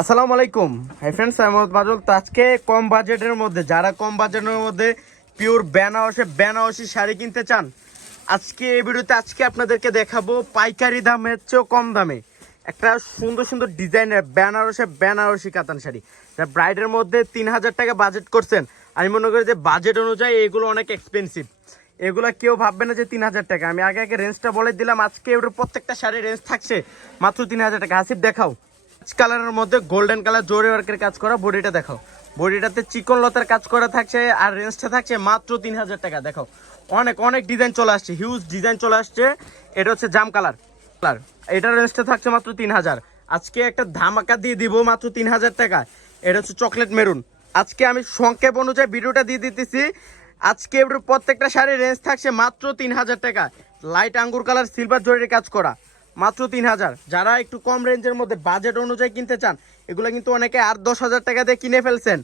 আসসালামু আলাইকুম। Hi friends আমি মোহাম্মদ তো আজকে কম বাজেটের মধ্যে, যারা কম বাজেটের মধ্যে পিওর বেনারসে, বেনারসি শাড়ি কিনতে চান, আজকে এই ভিডিওতে আজকে আপনাদেরকে দেখাবো পাইকারি দামের চেয়েও কম দামে একটা সুন্দর সুন্দর ডিজাইনের বেনারসে, বেনারসি কাতান শাড়ি। যা ব্রাইডের মধ্যে তিন হাজার টাকা বাজেট করছেন। আমি মনে করি যে বাজেট অনুযায়ী এগুলো অনেক এক্সপেন্সিভ এগুলা কেউ ভাববে না যে তিন হাজার টাকা। আমি আগে আগে রেঞ্জটা বলে দিলাম। আজকে ওটার প্রত্যেকটা শাড়ির রেঞ্জ থাকছে মাত্র তিন হাজার টাকা। হাসিব দেখাও। কালারের মধ্যে গোল্ডেন কালার, জোরে ওয়ার্কের কাজ করা বডিটা দেখাও। বডিটাতে চিকন লতার কাজ করা থাকছে আর রেঞ্জটা থাকছে মাত্র তিন হাজার টাকা, দেখাও। অনেক অনেক ডিজাইন চলে আসছে হিউজ ডিজাইন চলে আসছে। এটা হচ্ছে জাম কালার। কালার। এটার রেঞ্জটা থাকছে মাত্র তিন হাজার আজকে একটা ধামাকা দিয়ে দিব মাত্র তিন হাজার টাকা। এটা হচ্ছে চকলেট মেরুন আজকে আমি সংক্ষেপ অনুযায়ী ভিডিওটা দিয়ে দিতেছি। আজকে প্রত্যেকটা শাড়ির রেঞ্জ থাকছে মাত্র তিন হাজার টাকা। লাইট আঙ্গুর কালার সিলভার জরির কাজ করা। মাত্র তিন হাজার। যারা একটু কম রেঞ্জের মধ্যে বাজেট অনুযায়ী কিনতে চান এগুলো কিন্তু অনেকে আট দশ হাজার টাকা দিয়ে কিনে ফেলছেন।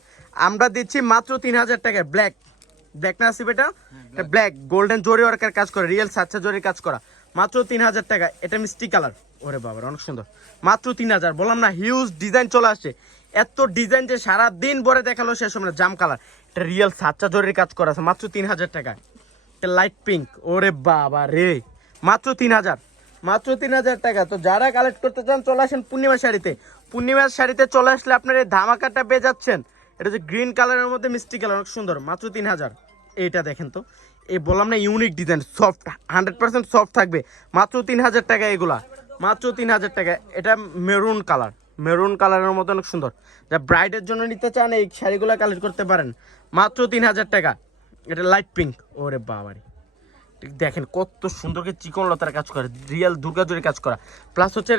আমরা দিচ্ছি মাত্র তিন হাজার টাকায় ব্ল্যাক ব্ল্যাক না আসিব এটা? ব্ল্যাক গোল্ডেন জরি ওয়ার্কের কাজ করা রিয়েল সাচ্চা জরির কাজ করা। মাত্র তিন হাজার টাকা এটা মিষ্টি কালার ওরে বাবার অনেক সুন্দর। মাত্র তিন হাজার বললাম না হিউজ ডিজাইন চলে আসছে। এত ডিজাইন যে সারা দিন পরে দেখাল শেষ সময় জাম কালার এটা রিয়েল সাচ্চা জরির কাজ করা আছে মাত্র তিন হাজার টাকায়। এটা লাইট পিঙ্ক ওরে বাবা রে মাত্র তিন হাজার। মাত্র তিন হাজার টাকা। তো যারা কালেক্ট করতে চান, চলে আসেন পূর্ণিমা শাড়িতে। পূর্ণিমার শাড়িতে চলে আসলে আপনার এই ধামাকাটা পেয়ে যাচ্ছেন। এটা হচ্ছে গ্রিন কালারের মধ্যে মিষ্টি কালার অনেক সুন্দর। মাত্র তিন হাজার। এইটা দেখেন তো। এই বললাম না unique design soft hundred percent soft থাকবে। মাত্র তিন হাজার টাকা এগুলা। মাত্র তিন হাজার টাকা। এটা মেরুন কালার মেরুন কালারের মতো অনেক সুন্দর। যা ব্রাইডের জন্য নিতে চান, এই শাড়িগুলো কালেক্ট করতে পারেন। মাত্র তিন হাজার টাকা। এটা লাইট পিঙ্ক ওরে বাবারে। দেখেন কত সুন্দর করে চিকন লতার কাজ করে, রিয়েল দুর্গাজুরের কাজ করা। প্লাস হচ্ছে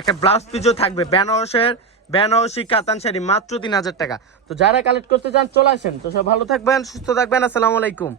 একটা ব্লাউজ পিসও থাকবে, বেনারসের, বেনারসি, কাতান শাড়ি, মাত্র তিন হাজার টাকা। তো যারা কালেক্ট করতে চান, চলে আসেন। তো সব ভালো থাকবেন, সুস্থ থাকবেন, আসসালামু আলাইকুম।